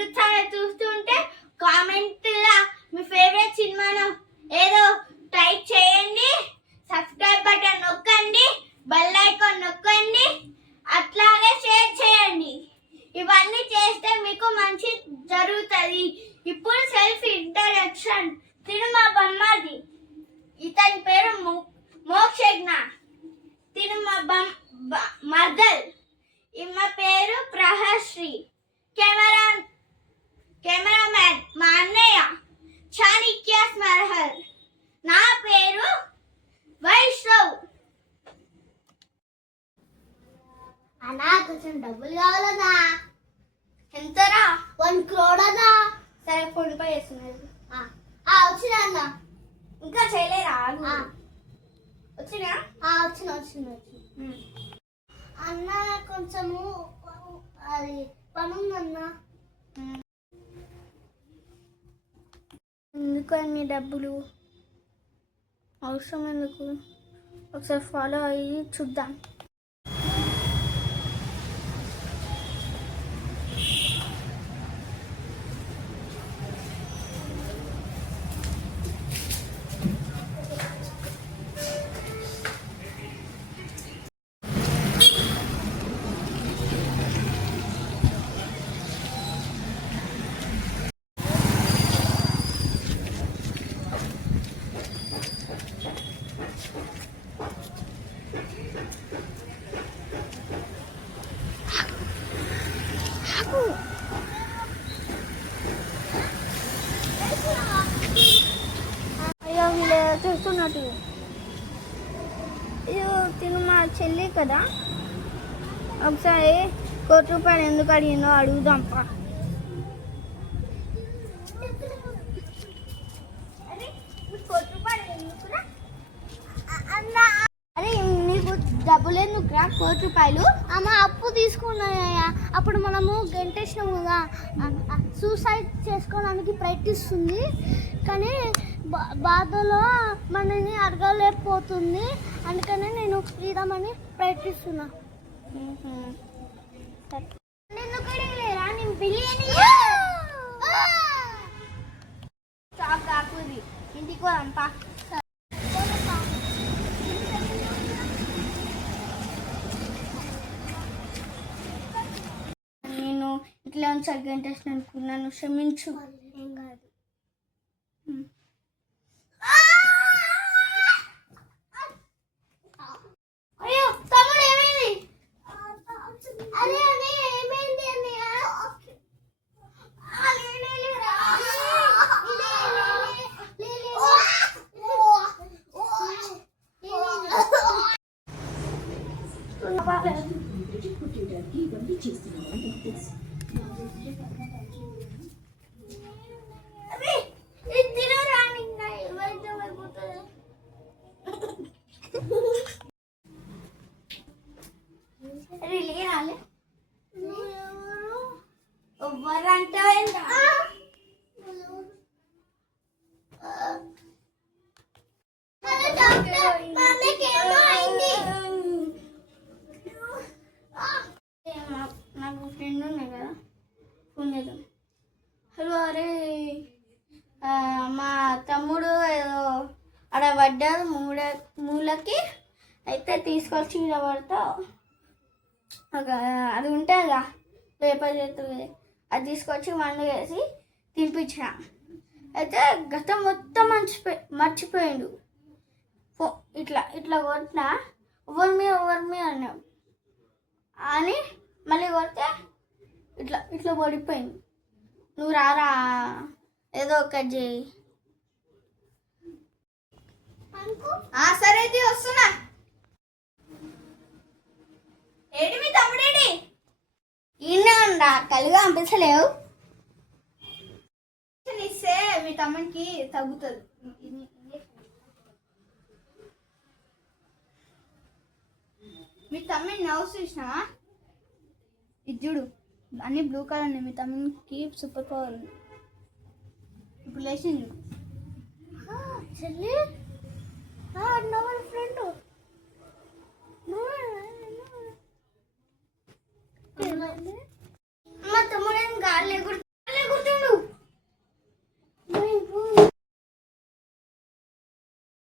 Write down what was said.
YouTube చూస్తుంటే కామెంట్లో మీ favourite సినిమాను ఏదో టైప్ చేయండి. సబ్స్క్రైబ్ బటన్ నొక్కండి. బెల్ ఐకాన్ నొక్కండి. అట్లాగే షేర్ చేయండి. ఇవన్నీ చేస్తే మీకు మంచి జరుగుతుంది. ఇప్పుడు సెల్ఫ్ ఇంటరాక్షన్ తిరుమా బొమ్మది ఇతని పేరు మో- మోక్షజ్ఞ. తిరుమా బమ్ బ- మర్దల్. ఈమె పేరు ప్రహశ్రీ. కెమెరా కెమెరామ్యాన్ మా అన్నయ్య చాణిక్య స్మరహర్ నా పేరు వైష్ణవ్. అన్నా కొంచెం డబ్బులు కావాలన్నా ఎంతరా? వన్ క్రోడ్ అన్నా సరే ఫోన్ పే చేస్తున్నారు వచ్చిన అన్న. ఇంకా చేయలేరా? వచ్చినా? వచ్చిన వచ్చిన వచ్చిన. అన్న కొంచెము అది పని ఉందన్నా ఎందుకు అన్ని డబ్బులు? అవసరం ఎందుకు ఒకసారి ఫాలో అయ్యి చూద్దాం. అయ్యో వీళ్ళు చూస్తున్నట్టు. అయ్యో తిను మా చెల్లి కదా. ఒకసారి కోటి రూపాయలు ఎందుకు అడిగిందో అడుగుదాంపా. ఎందుకురా కోటి రూపాయలు. అమ్మ అప్పు తీసుకున్నాయా అప్పుడు మనము గంటేసినాం కదా. సూసైడ్ చేసుకోవడానికి ప్రయత్నిస్తుంది. కానీ బాధలో మనని అడగలేకపోతుంది. అందుకనే నేను ఇద్దామని ప్రయత్నిస్తున్నా. ఇంటికి పోదాంపా నేను ఇట్లా సరిగ్గా ఇంట్రెస్ట్ అనుకున్నాను క్షమించు. ఏం కాదు. అయ్యో తమ్ముడు రిలే రాలే ఎవ్వరంటావు ఎంత నాకు ఫ్రెండ్ ఉన్నాయి కదా ఫోన్ చేద్దాం హలో అరే ఆ, మా తమ్ముడు ఏదో ఆడ పడ్డాడు మూల మూలకి. అయితే తీసుకొచ్చి ఈడ పడతా. ఒక అది ఉంటుందిగా పేపర్ చేస్తుంది అది తీసుకొచ్చి మందు వేసి తినిపించిన. అయితే గతం మొత్తం మర్చిపోయి మర్చిపోయిండు. ఫో- ఇట్లా ఇట్లా కొట్టినా ఎవరి మీ ఎవరి మీ అన్నాం అని మళ్ళీ కొడితే ఇట్లా ఇట్లా పడిపోయింది నువ్వు రారా ఏదో ఒకటి చేయి సరే వస్తున్నా. ఏడి మీ తమ్ముడేడి ఈయన ఉండా కలిగా పంపించలేవు. ఇస్తే మీ తమ్మునికి తగ్గుతుంది. మీ తమ్ముని నవ్వు చూసినావా? ఇది చూడు అన్ని బ్లూ కలర్ ఉన్నాయి. మీ తమ్మునికి సూపర్ పవర్ ఉంది. ఇప్పుడు లేచింది. చెల్లి. మా తమ్ముడు గాలి ఎగురు